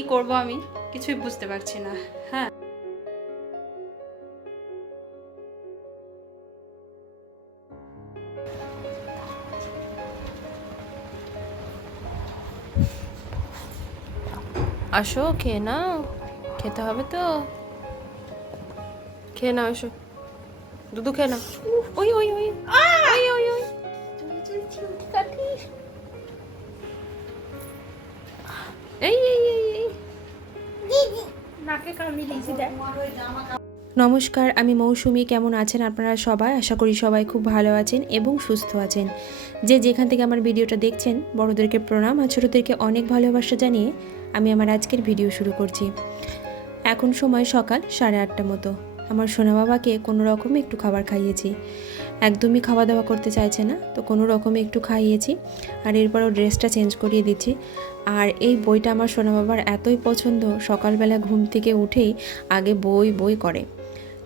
কি করব আমি কিছুই বুঝতে পারছি না। হ্যাঁ, আসো খেয়ে নাও, খেতে হবে তো, খেয়ে নাও, এসো দুধু খেয়ে নাও। ওই ওই ওই ওই ওই ওই এই এই এই এই নাকে কামড়ে দিয়েছি দেখ। নমস্কার, আমি মৌসুমি। কেমন আছেন আপনারা সবাই? আশা করি সবাই খুব ভালো আছেন এবং সুস্থ আছেন। যে যেখান থেকে আমার ভিডিওটা দেখছেন, বড়োদেরকে প্রণাম আর ছোটোদেরকে অনেক ভালোবাসা জানিয়ে আমি আমার আজকের ভিডিও শুরু করছি। এখন সময় সকাল 8:30 মতো। আমার সোনা বাবাকে কোনো রকমে একটু খাবার খাইয়েছি। একদমই খাওয়া দাওয়া করতে চাইছে না, তো কোনো রকমে একটু খাইয়েছি। আর এরপর ওর ড্রেসটা চেঞ্জ করিয়ে দিচ্ছি। আর এই বইটা আমার সোনা বাবার এতই পছন্দ, সকালবেলা ঘুম থেকে উঠেই আগে বই বই করে।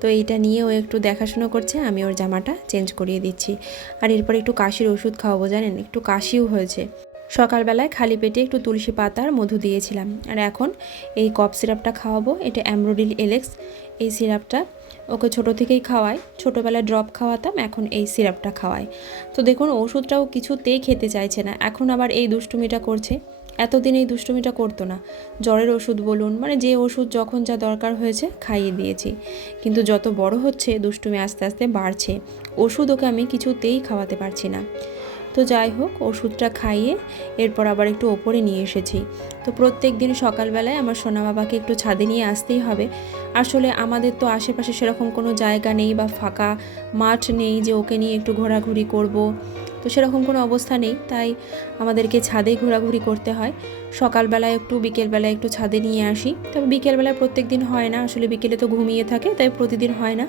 তো এইটা নিয়ে ও একটু দেখাশুনো করছে, আমি ওর জামাটা চেঞ্জ করিয়ে দিচ্ছি। আর এরপর একটু কাশির ওষুধ খাওয়াবো, জানেন একটু কাশিও হয়েছে। সকালবেলায় খালি পেটে একটু তুলসী পাতার মধু দিয়েছিলাম। আর এখন এই কফ সিরাপটা খাওয়াবো। এটা অ্যামরোডিল এলেক্স। এই সিরাপটা ওকে ছোটো থেকেই খাওয়াই। ছোটোবেলায় ড্রপ খাওয়াতাম, এখন এই সিরাপটা খাওয়াই। তো দেখুন ওষুধটাও কিছুতেই খেতে চাইছে না, এখন আবার এই দুষ্টুমিটা করছে। এতদিন এই দুষ্টুমিটা করতো না। জ্বরের ওষুধ বলুন, মানে যে ওষুধ যখন যা দরকার হয়েছে খাইয়ে দিয়েছি, কিন্তু যত বড় হচ্ছে দুষ্টুমি আস্তে আস্তে বাড়ছে। ওষুধ ওকে আমি কিছুতেই খাওয়াতে পারছি না। তো যাই হোক, ওষুধটা খাইয়ে এরপর আবার একটু ওপরে নিয়ে এসেছি। তো প্রত্যেক দিন সকালবেলায় আমার সোনা বাবাকে একটু ছাদে নিয়ে আসতেই হবে। আসলে আমাদের তো আশেপাশে সেরকম কোনো জায়গা নেই বা ফাঁকা মাঠ নেই যে ওকে নিয়ে একটু ঘোরাঘুরি করব। তো সেরকম কোনো অবস্থা নেই, তাই আমাদেরকে ছাদে ঘোরাঘুরি করতে হয়। সকালবেলায় একটু, বিকেলবেলায় একটু ছাদে নিয়ে আসি। তবে বিকেলবেলায় প্রত্যেক দিন হয় না, আসলে বিকেলে তো ঘুমিয়ে থাকে, তাই প্রতিদিন হয় না।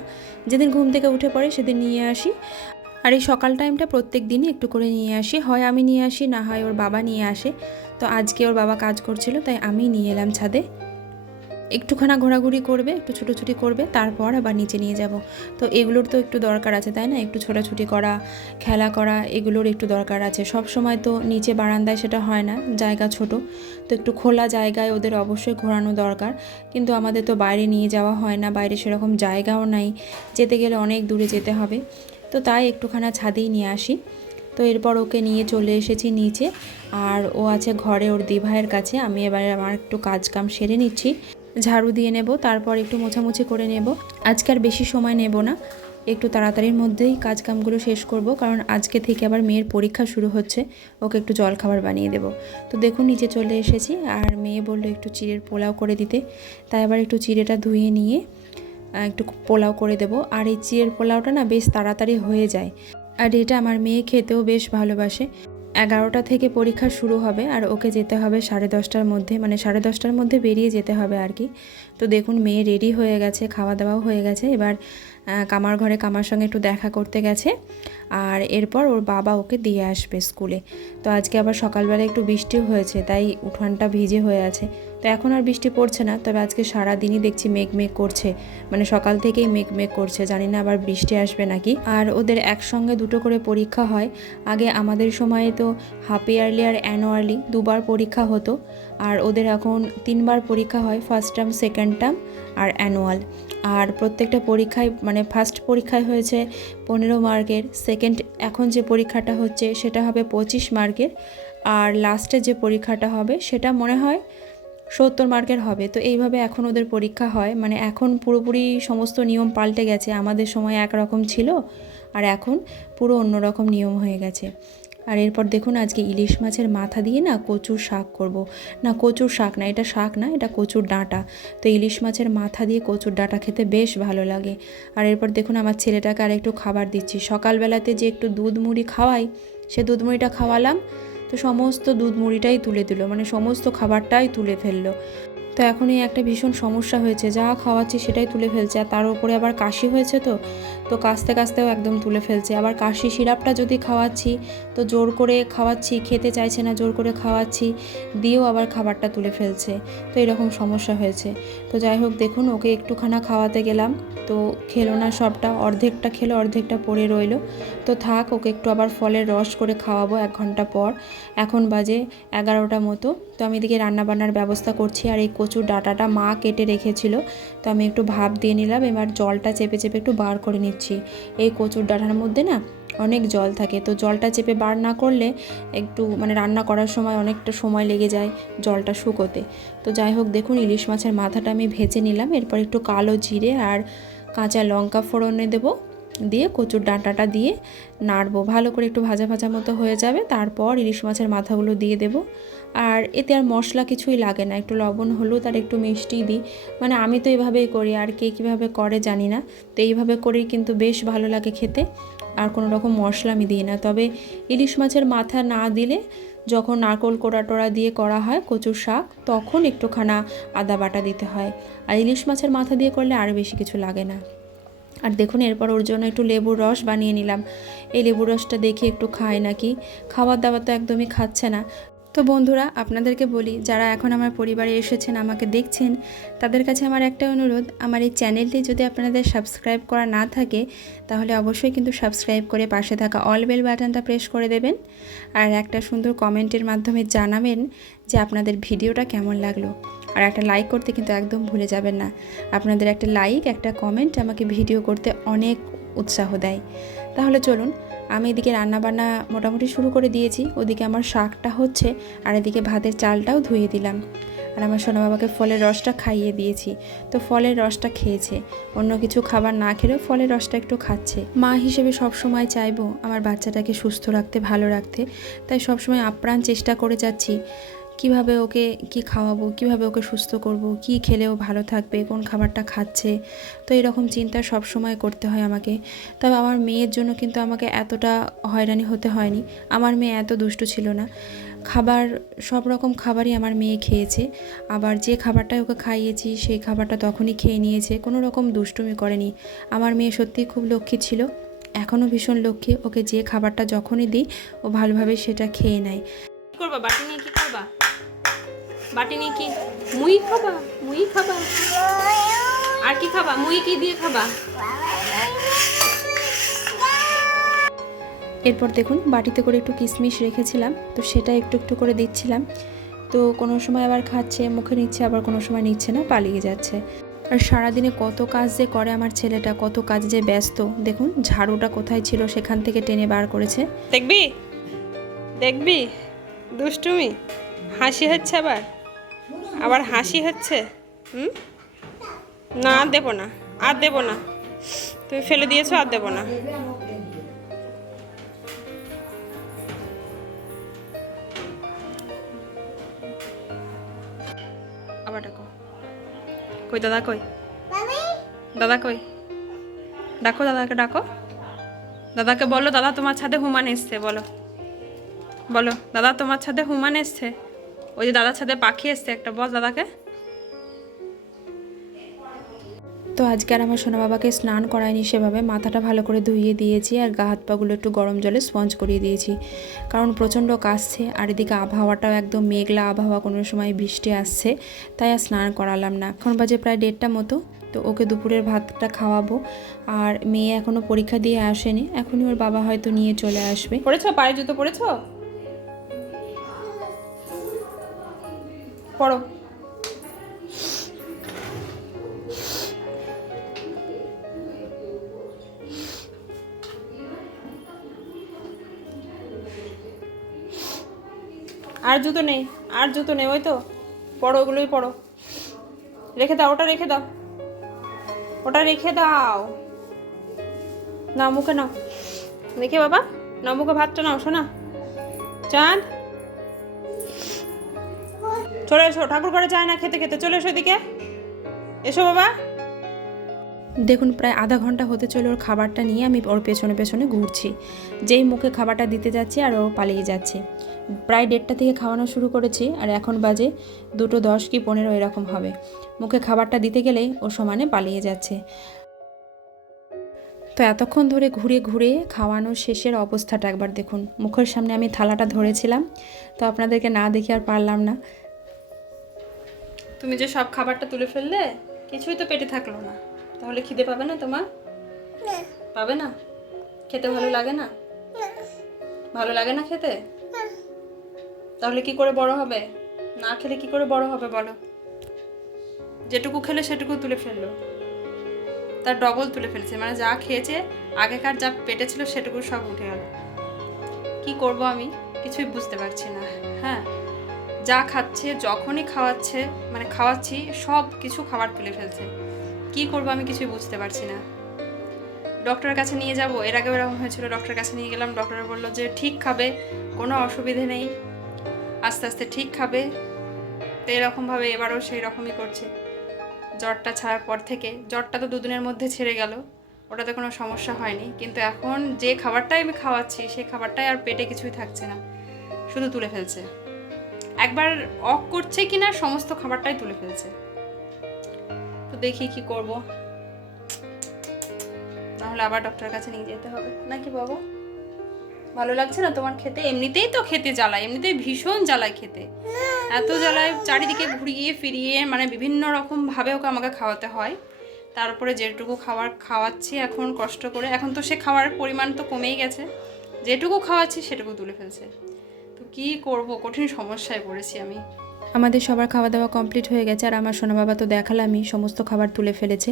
যেদিন ঘুম থেকে উঠে পড়ে সেদিন নিয়ে আসি। আর এই সকাল টাইমটা প্রত্যেক দিনই একটু করে নিয়ে আসি, হয় আমি নিয়ে আসি, না হয় ওর বাবা নিয়ে আসে। তো আজকে ওর বাবা কাজ করছিল, তাই আমি নিয়ে এলাম ছাদে। একটুখানা ঘোরাঘুরি করবে, একটু ছুটোছুটি করবে, তারপর আবার নিচে নিয়ে যাব। তো এগুলোর তো একটু দরকার আছে, তাই না? একটু ছোটাছুটি করা, খেলা করা, এগুলোর একটু দরকার আছে। সব সময় তো নিচে বারান্দায় সেটা হয় না, জায়গা ছোট। তো একটু খোলা জায়গায় ওদের অবশ্যই ঘোরানো দরকার, কিন্তু আমাদের তো বাইরে নিয়ে যাওয়া হয় না, বাইরে সেরকম জায়গাও নাই, যেতে গেলে অনেক দূরে যেতে হবে। তো তাই একটুখানা ছাদেই নিয়ে আসি। তো এরপর ওকে নিয়ে চলে এসেছি নিচে, আর ও আছে ঘরে ওর দিভাইয়ের কাছে। আমি এবারে আমার একটু কাজ কাম সেরে নিচ্ছি, ঝাড়ু দিয়ে নেব, তারপর একটু মোছামুছি করে নেব। আজকে আর বেশি সময় নেব না, একটু তাড়াতাড়ির মধ্যেই কাজকামগুলো শেষ করব, কারণ আজকে থেকে আবার মেয়ের পরীক্ষা শুরু হচ্ছে। ওকে একটু জলখাবার বানিয়ে দেব। তো দেখুন নিচে চলে এসেছি, আর মেয়ে বললো একটু চিড়ের পোলাও করে দিতে, তাই আবার একটু চিড়েটা ধুয়ে নিয়ে একটু পোলাও করে দেব। আর এই চিড়ের পোলাওটা না বেশ তাড়াতাড়ি হয়ে যায়, আর এটা আমার মেয়ে খেতেও বেশ ভালোবাসে। 11টা থেকে পরীক্ষা শুরু হবে, আর ওকে যেতে হবে 10:30টার মধ্যে, মানে 10:30টার মধ্যে বেরিয়ে যেতে হবে আর কি। তো দেখুন মেয়ে রেডি হয়ে গেছে, খাওয়া দাওয়াও হয়ে গেছে। এবার কামার ঘরে কামার সঙ্গে একটু দেখা করতে গেছে, আর এরপর ওর বাবা ওকে দিয়ে আসবে স্কুলে। তো আজকে আবার সকালবেলা একটু বৃষ্টিও হয়েছে, তাই উঠানটা ভিজে হয়ে আছে। তো এখন আর বৃষ্টি পড়ছে না, তবে আজকে সারা দিনই দেখছি মেঘ মেঘ করছে, মানে সকাল থেকেই মেঘ মেঘ করছে, জানি না আবার বৃষ্টি আসবে নাকি। আর ওদের একসঙ্গে দুটো করে পরীক্ষা হয়। আগে আমাদের সময়ে তো হাফ ইয়ারলি আর অ্যানুয়ালি দুবার পরীক্ষা হতো, আর ওদের এখন 3বার পরীক্ষা হয়, ফার্স্ট টার্ম, সেকেন্ড টার্ম আর অ্যানুয়াল। আর প্রত্যেকটা পরীক্ষায়, মানে ফার্স্ট পরীক্ষায় হয়েছে 15 মার্কের, সেকেন্ড এখন যে পরীক্ষাটা হচ্ছে সেটা হবে 25 মার্কের, আর লাস্টে যে পরীক্ষাটা হবে সেটা মনে হয় 70 মার্কের হবে। তো এইভাবে এখন ওদের পরীক্ষা হয়, মানে এখন পুরোপুরি সমস্ত নিয়ম পাল্টে গেছে। আমাদের সময় একরকম ছিল, আর এখন পুরো অন্যরকম নিয়ম হয়ে গেছে। আর এরপর দেখুন আজকে ইলিশ মাছের মাথা দিয়ে না কচুর শাক করব। না, কচুর শাক না, এটা শাক না, এটা কচুর ডাঁটা। তো ইলিশ মাছের মাথা দিয়ে কচুর ডাঁটা খেতে বেশ ভালো লাগে। আর এরপর দেখুন আমার ছেলেটাকে আর একটু খাবার দিচ্ছি। সকালবেলাতে যে একটু দুধ মুড়ি খাওয়াই, সে দুধ মুড়িটা খাওয়ালাম, তো সমস্ত দুধ মুড়িটাই তুলে দিল, মানে সমস্ত খাবারটাই তুলে ফেললো। তো এখন এই একটা ভীষণ সমস্যা হয়েছে, যা খাওয়াচ্ছি সেটাই তুলে ফেলছে। আর তার উপরে আবার কাশি হয়েছে, তো কাশতে কাশতেও একদম তুলে ফেলছে। আবার কাশি সিরাপটা যদি খাওয়াচ্ছি, তো জোর করে খাওয়াচ্ছি, খেতে চাইছে না, জোর করে খাওয়াচ্ছি, দিয়েও আবার খাবারটা তুলে ফেলছে। তো এরকম সমস্যা হয়েছে। তো যাই হোক, দেখুন ওকে একটুখানা খাওয়াতে গেলাম, তো খেলো না সবটা, অর্ধেকটা খেলো, অর্ধেকটা পড়ে রইলো। তো থাক, ওকে একটু আবার ফলের রস করে খাওয়াবো 1 ঘন্টা পর। এখন বাজে 11টা মতো। তো আমি এদিকে রান্নাবান্নার ব্যবস্থা করছি। আর এই কচুর ডাঁটাটা মা কেটে রেখেছিল, তো আমি একটু ভাপ দিয়ে নিলাম। এবার জলটা চেপে চেপে একটু বার করে নিচ্ছি। এই কচুর ডাঁটার মধ্যে না অনেক জল থাকে, তো জলটা চেপে বার না করলে একটু মানে রান্না করার সময় অনেকটা সময় লেগে যায় জলটা শুকোতে। তো যাই হোক, দেখুন ইলিশ মাছের মাথাটা আমি ভেজে নিলাম। এরপর একটু কালো জিরে আর কাঁচা লঙ্কা ফোড়নে দেবো, দিয়ে কচুর ডাঁটাটা দিয়ে নাড়বো, ভালো করে একটু ভাজা ভাজা মতো হয়ে যাবে। তারপর ইলিশ মাছের মাথাগুলো দিয়ে দেব। আর এতে আর মশলা কিছুই লাগে না, একটু লবণ হলুদ আর একটু মিষ্টি দিই। মানে আমি তো এইভাবেই করি, আর কে কীভাবে করে জানি না, তো এইভাবে করেই কিন্তু বেশ ভালো লাগে খেতে। আর কোনো রকম মশলা আমি দিই না। তবে ইলিশ মাছের মাথা না দিলে, যখন নারকোল কোড়া টোড়া দিয়ে করা হয় কচুর শাক, তখন একটুখানা আদা বাটা দিতে হয়। আর ইলিশ মাছের মাথা দিয়ে করলে আর বেশি কিছু লাগে না। আর দেখুন এরপর ওর জন্য একটু লেবুর রস বানিয়ে নিলাম। এই লেবুর রসটা দেখে একটু খায় নাকি, খাবার দাবার তো একদমই খাচ্ছে না। তো বন্ধুরা, আপনাদেরকে বলি, যারা এখন আমার পরিবারে এসেছেন, আমাকে দেখছেন, তাদের কাছে আমার একটা অনুরোধ, আমার এই চ্যানেলটি যদি আপনাদের সাবস্ক্রাইব করা না থাকে, তাহলে অবশ্যই কিন্তু সাবস্ক্রাইব করে পাশে থাকা অল বেল বাটনটা প্রেস করে দেবেন। আর একটা সুন্দর কমেন্টের মাধ্যমে জানাবেন যে আপনাদের ভিডিওটা কেমন লাগলো। আর একটা লাইক করতে কিন্তু একদম ভুলে যাবেন না। আপনাদের একটা লাইক, একটা কমেন্ট আমাকে ভিডিও করতে অনেক উৎসাহ দেয়। তাহলে চলুন, আমি এদিকে রান্নাবান্না মোটামুটি শুরু করে দিয়েছি। ওদিকে আমার শাকটা হচ্ছে, আর এদিকে ভাতের চালটাও ধুয়ে দিলাম। আর আমার সোনা বাবাকে ফলের রসটা খাইয়ে দিয়েছি, তো ফলের রসটা খেয়েছে। অন্য কিছু খাবার না খেলেও ফলের রসটা একটু খাচ্ছে। মা হিসেবে সব সময় চাইবো আমার বাচ্চাটাকে সুস্থ রাখতে, ভালো রাখতে। তাই সবসময় আপ্রাণ চেষ্টা করে যাচ্ছি কিভাবে ওকে কি খাওয়াবো, কিভাবে ওকে সুস্থ করব, কি খেলেও ভালো থাকবে, কোন খাবারটা খাচ্ছে। তো এরকম চিন্তা সব সময় করতে হয় আমাকে। তবে আমার মেয়ের জন্য কিন্তু আমাকে এতটা হয়রানি হতে হয়নি। আমার মেয়ে এত দুষ্টু ছিল না। খাবার, সব রকম খাবারই আমার মেয়ে খেয়েছে। আবার যে খাবারটাই ওকে খাইয়েছি সেই খাবারটা তখনই খেয়ে নিয়েছে, কোনো রকম দুষ্টুমি করেনি। আমার মেয়ে সত্যিই খুব লক্ষ্মী ছিল, এখনও ভীষণ লক্ষ্মী। ওকে যে খাবারটা যখনই দিই ও ভালোভাবে সেটা খেয়ে নেয়। কি করবা বাটি নিয়ে, কি করবা বাটি নিয়ে? কি মুই খাবা? মুই খাবা? আর কি খাবা? মুই কি দিয়ে খাবা? এরপর দেখুন বাটিতে করে একটু কিশমিশ রেখেছিলাম, তো সেটা একটু একটু করে দিচ্ছিলাম। তো কোনো সময় আবার খাচ্ছে, মুখে নিচ্ছে, আবার কোনো সময় নিচ্ছে না, পালিয়ে যাচ্ছে। আর সারাদিনে কত কাজ যে করে আমার ছেলেটা, কত কাজে যে ব্যস্ত। দেখুন ঝাড়ুটা কোথায় ছিল সেখান থেকে টেনে বার করেছে। দেখবি দেখবি দুষ্টুমি, হাসি হচ্ছে, আবার আবার হাসি হচ্ছে। না আর দেবো না, আর দেবো না, তুমি ফেলে দিয়েছো, আর দেবো না। আবার ডাকো, কই দাদা, কই দাদা, কই ডাকো দাদাকে, ডাকো দাদাকে, বলো দাদা তোমার ছাদে হুমান এসছে, বলো বলো দাদা তোমার ছাদে হুমান এসছে। ওই যে দাদার ছাদে পাখি এসছে একটা, বল দাদাকে। তো আজকে আর আমার সোনা বাবাকে স্নান করায়নি সেভাবে, মাথাটা ভালো করে ধুইয়ে দিয়েছি আর গা হাত পাগুলো একটু গরম জলে স্পঞ্জ করিয়ে দিয়েছি, কারণ প্রচণ্ড কাশছে। আর এদিকে আবহাওয়াটাও একদম মেঘলা আবহাওয়া, কোনো সময় বৃষ্টি আসছে, তাই আর স্নান করালাম না। এখন বাজে প্রায় 1:30 মতো, তো ওকে দুপুরের ভাতটা খাওয়াবো। আর মেয়ে এখনও পরীক্ষা দিয়ে আসেনি, এখনই ওর বাবা হয়তো নিয়ে চলে আসবে। পড়েছো? পায়ে জুতো পড়েছো? পড়ো। আর জুতো নেই, আর জুতো নেই, ওই তো পড়ো, ওগুলোই পড়ো। রেখে দাও, ওটা রেখে দাও, ওটা রেখে দাও। নাও মুখে নাও, দেখে বাবা, নাও মুখে ভাতটা নাও শোনা। চাঁদ চলে এসো, ঠাকুর ঘরে যায় না খেতে খেতে, চলে এসো এদিকে, এসো বাবা। দেখুন প্রায় আধা ঘন্টা হতে চলে ওর খাবারটা নিয়ে আমি ওর পেছনে পেছনে ঘুরছি। যেই মুখে খাবারটা দিতে যাচ্ছি আর ও পালিয়ে যাচ্ছে। প্রায় 1:30 থেকে খাওয়ানো শুরু করেছি, আর এখন বাজে 2:10 কি 15 এরকম হবে। মুখে খাবারটা দিতে গেলেই ও সমানে পালিয়ে যাচ্ছে। তো এতক্ষণ ধরে ঘুরে ঘুরে খাওয়ানো শেষের অবস্থাটা একবার দেখুন। মুখের সামনে আমি থালাটা ধরেছিলাম, তো আপনাদেরকে না দেখে আর পারলাম না। তুমি যে সব খাবারটা তুলে ফেললে, কিছুই তো পেটে থাকলো না, তাহলে খিদে পাবে না তোমার? পাবে না? খেতে ভালো লাগে না? ভালো লাগে না খেতে? তাহলে কি করে বড় হবে? না খেলে কি করে বড় হবে বলো? যেটুকু খেলে সেটুকু তুলে ফেললো, তার ডবল তুলে ফেলেছে, মানে যা খেয়েছে আগেকার যা পেটে ছিল সেটুকু সব উঠে গেল। কি করব আমি কিছুই বুঝতে পারছি না। হ্যাঁ, যা খাচ্ছে, যখনই খাওয়াচ্ছে, মানে খাওয়াচ্ছি সব কিছু খাবার তুলে ফেলছে। কি করব আমি কিছুই বুঝতে পারছি না। ডক্টরের কাছে নিয়ে যাব, এর আগেও এরকম হয়েছিল, ডক্টরের কাছে নিয়ে গেলাম, ডক্টর বললো যে ঠিক খাবে, কোনো অসুবিধে নেই, আস্তে আস্তে ঠিক খাবে। তো এরকমভাবে এবারও সেই রকমই করছে। জ্বরটা ছাড়ার পর থেকে, জ্বরটা তো 2 দিনের মধ্যে ছেড়ে গেল, ওটাতে কোনো সমস্যা হয়নি, কিন্তু এখন যে খাবারটাই আমি খাওয়াচ্ছি সেই খাবারটাই আর পেটে কিছুই থাকছে না, শুধু তুলে ফেলছে। একবার অফ করছে কিনা সমস্ত খাবারটাই তুলে ফেলছে। তো দেখি কি করব, নাহলে আবার ডক্টরের কাছে নিয়ে যেতে হবে নাকি বাবা? ভালো লাগছে না তোমার খেতে? এমনিতেই তো খেতে জ্বালায়, এমনিতেই ভীষণ জ্বালায় খেতে, এত জ্বালায়, চারিদিকে ঘুরিয়ে ফিরিয়ে মানে বিভিন্ন রকম ভাবে ওকে আমাকে খাওয়াতে হয়। তারপরে যেটুকু খাবার খাওয়াচ্ছি এখন কষ্ট করে, এখন তো সে খাওয়ার পরিমাণ তো কমেই গেছে, যেটুকু খাওয়াচ্ছি সেটুকু তুলে ফেলছে। তো কি করব, কঠিন সমস্যায় পড়েছি আমি। আমাদের সবার খাওয়া দাওয়া কমপ্লিট হয়ে গেছে, আর আমার সোনা বাবা তো দেখালামই সমস্ত খাবার তুলে ফেলেছে।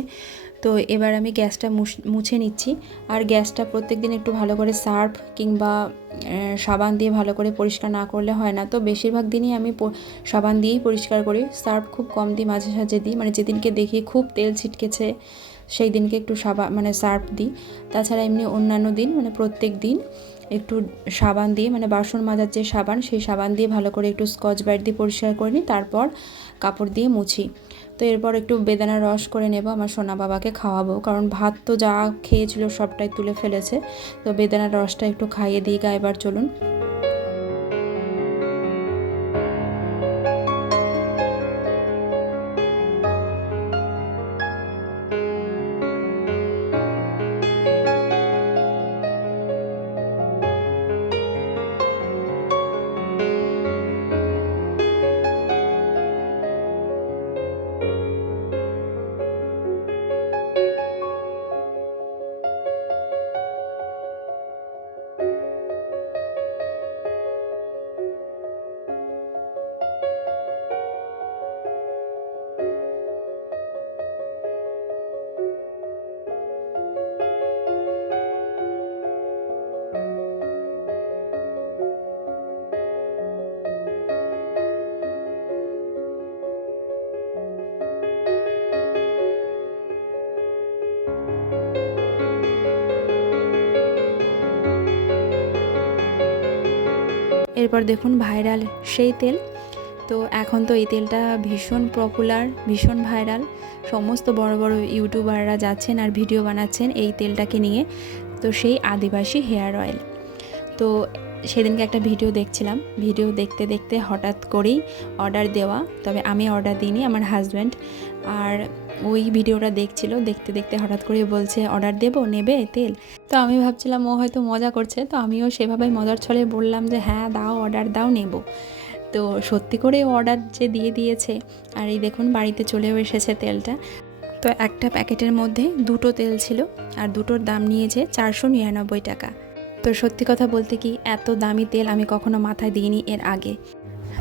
তো এবার আমি গ্যাসটা মুছে নিচ্ছি। আর গ্যাসটা প্রত্যেকদিন একটু ভালো করে সার্ফ কিংবা সাবান দিয়ে ভালো করে পরিষ্কার না করলে হয় না। তো বেশিরভাগ দিনই আমি সাবান দিয়েই পরিষ্কার করি, সার্ফ খুব কম দিই, মাঝে সাঝে দিই, মানে যেদিনকে দেখি খুব তেল ছিটকেছে সেই দিনকে একটু সাবান মানে সার্ফ দিই। তাছাড়া এমনি অন্যান্য দিন মানে প্রত্যেক দিন একটু সাবান দিয়ে, মানে বাসন মাজার যে সাবান সেই সাবান দিয়ে ভালো করে একটু স্কচ ব্রাইট দিয়ে পরিষ্কার করে নিই, তারপর কাপড় দিয়ে মুছি। তো এরপর একটু বেদানার রস করে নেব, আমার সোনা বাবাকে খাওয়াবো, কারণ ভাত তো যা খেয়েছিল সবটাই তুলে ফেলেছে। তো বেদানার রসটা একটু খাইয়ে দিই গা। এবার চলুন। এরপর দেখুন ভাইরাল সেই তেল। তো এখন তো এই তেলটা ভীষণ পপুলার, ভীষণ ভাইরাল, সমস্ত বড় বড় ইউটিউবাররা যাচ্ছেন আর ভিডিও বানাচ্ছেন এই তেলটাকে নিয়ে। তো সেই আদিবাসী হেয়ার অয়েল। তো সেদিনকে একটা ভিডিও দেখছিলাম, ভিডিও দেখতে দেখতে হঠাৎ করেই অর্ডার দেওয়া, তবে আমি অর্ডার দিইনি, আমার হাজব্যান্ড। আর ওই ভিডিওটা দেখছিল, দেখতে দেখতে হঠাৎ করে বলছে অর্ডার দেবো, নেবে তেল? তো আমি ভাবছিলাম ও হয়তো মজা করছে, তো আমিও সেভাবেই মজার ছলে বললাম যে হ্যাঁ দাও, অর্ডার দাও, নেব। তো সত্যি করে অর্ডার যে দিয়ে দিয়েছে। আর এই দেখুন বাড়িতে চলেও এসেছে তেলটা। তো একটা প্যাকেটের মধ্যে 2টো তেল ছিল, আর দুটোর দাম নিয়েছে 499 টাকা। তো সত্যি কথা বলতে কি, এত দামি তেল আমি কখনো মাথায় দিইনি এর আগে।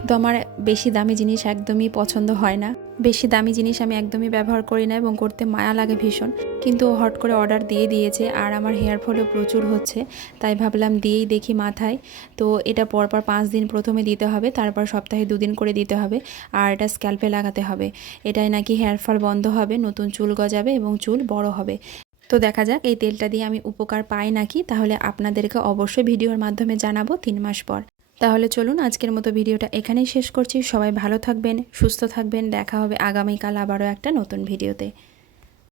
তো আমার বেশি দামি জিনিস একদমই পছন্দ হয় না, বেশি দামি জিনিস আমি একদমই ব্যবহার করি না, এবং করতে মায়া লাগে ভীষণ। কিন্তু ও হট করে অর্ডার দিয়ে দিয়েছে, আর আমার হেয়ার ফলও প্রচুর হচ্ছে, তাই ভাবলাম দিয়েই দেখি মাথায়। তো এটা পরপর 5 দিন প্রথমে দিতে হবে, তারপর সপ্তাহে 2 দিন করে দিতে হবে, আর এটা স্ক্যাল্পে লাগাতে হবে। এটাই নাকি হেয়ার ফল বন্ধ হবে, নতুন চুল গজাবে এবং চুল বড় হবে। তো দেখা যাক এই তেলটা দিয়ে আমি উপকার পাই নাকি, তাহলে আপনাদেরকে অবশ্যই ভিডিওর মাধ্যমে জানাবো 3 মাস পর। তাহলে চলুন আজকের মতো ভিডিওটা এখানেই শেষ করছি। সবাই ভালো থাকবেন, সুস্থ থাকবেন, দেখা হবে আগামীকাল আবারও একটা নতুন ভিডিওতে।